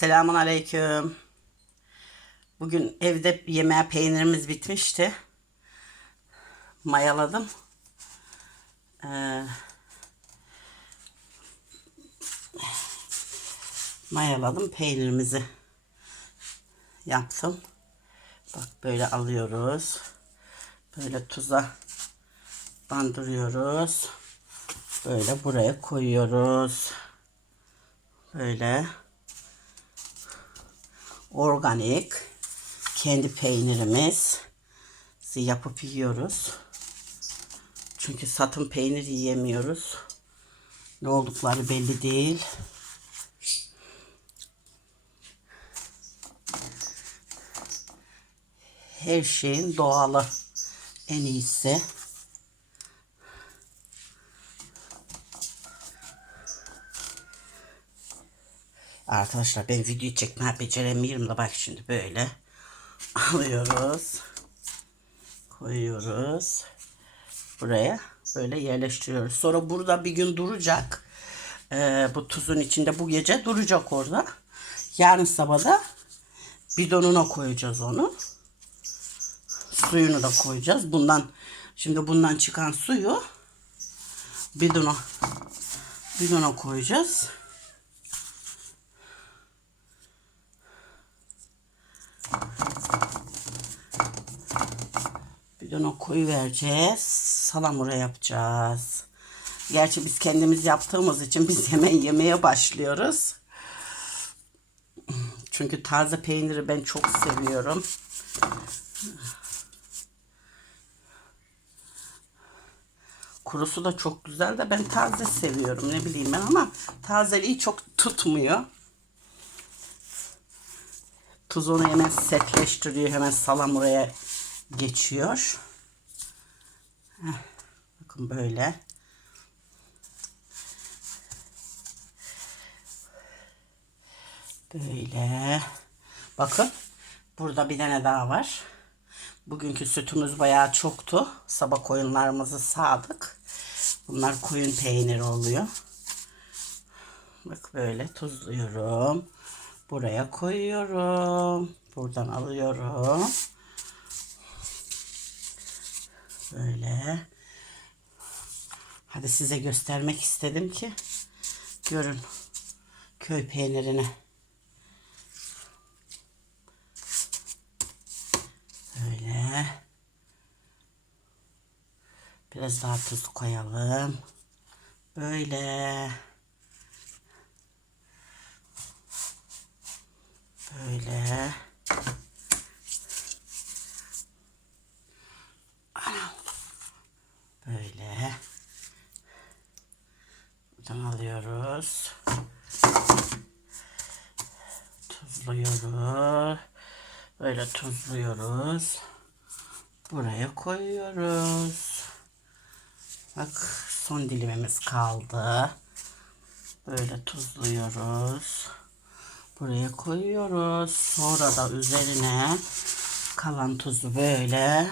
Selamun aleyküm. Bugün evde yemeğe peynirimiz bitmişti. Mayaladım. Ee, mayaladım peynirimizi yaptım. Bak böyle alıyoruz. Böyle tuza bandırıyoruz. Böyle buraya koyuyoruz. Böyle organik kendi peynirimiz yapıp yiyoruz. Çünkü satın peynir yiyemiyoruz. Ne oldukları belli değil. Her şeyin doğalı en iyisi. Arkadaşlar ben video çekmeyi beceremiyorum da bak şimdi böyle alıyoruz. Koyuyoruz. Buraya böyle yerleştiriyoruz. Sonra burada bir gün duracak. Ee, bu tuzun içinde bu gece duracak orada. Yarın sabah da bidonuna koyacağız onu. Suyunu da koyacağız. Bundan şimdi bundan çıkan suyu bidona bidona koyacağız. Bidona koyu vereceğiz. Salamura yapacağız. Gerçi biz kendimiz yaptığımız için biz hemen yemeye başlıyoruz. Çünkü taze peyniri ben çok seviyorum. Kurusu da çok güzel de ben taze seviyorum ne bileyim ben ama tazeliği çok tutmuyor. Tuz onu hemen sertleştiriyor. Hemen salamuraya geçiyor. Heh, bakın böyle. Böyle. Bakın. Burada bir tane daha var. Bugünkü sütümüz bayağı çoktu. Sabah koyunlarımızı sağdık. Bunlar koyun peyniri oluyor. Bak böyle tuzluyorum. Buraya koyuyorum. Buradan alıyorum. Böyle. Hadi size göstermek istedim ki görün köy peynirini. Böyle. Biraz daha tuz koyalım. Böyle. Böyle. Anam. Böyle. Buradan alıyoruz. Tuzluyoruz. Böyle tuzluyoruz. Buraya koyuyoruz. Bak son dilimimiz kaldı. Böyle tuzluyoruz. Buraya koyuyoruz. Sonra da üzerine kalan tuzu böyle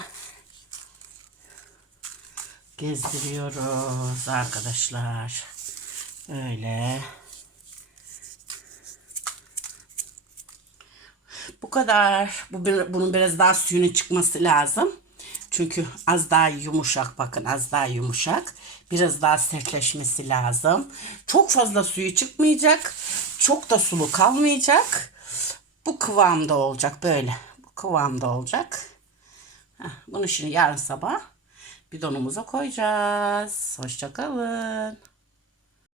gezdiriyoruz arkadaşlar. Böyle. Bu kadar. Bu bunun biraz daha suyunun çıkması lazım. Çünkü az daha yumuşak bakın az daha yumuşak. Biraz daha sertleşmesi lazım. Çok fazla suyu çıkmayacak. Çok da sulu kalmayacak. Bu kıvamda olacak böyle. Bu kıvamda olacak. Bunu şimdi yarın sabah bidonumuza koyacağız. Hoşçakalın.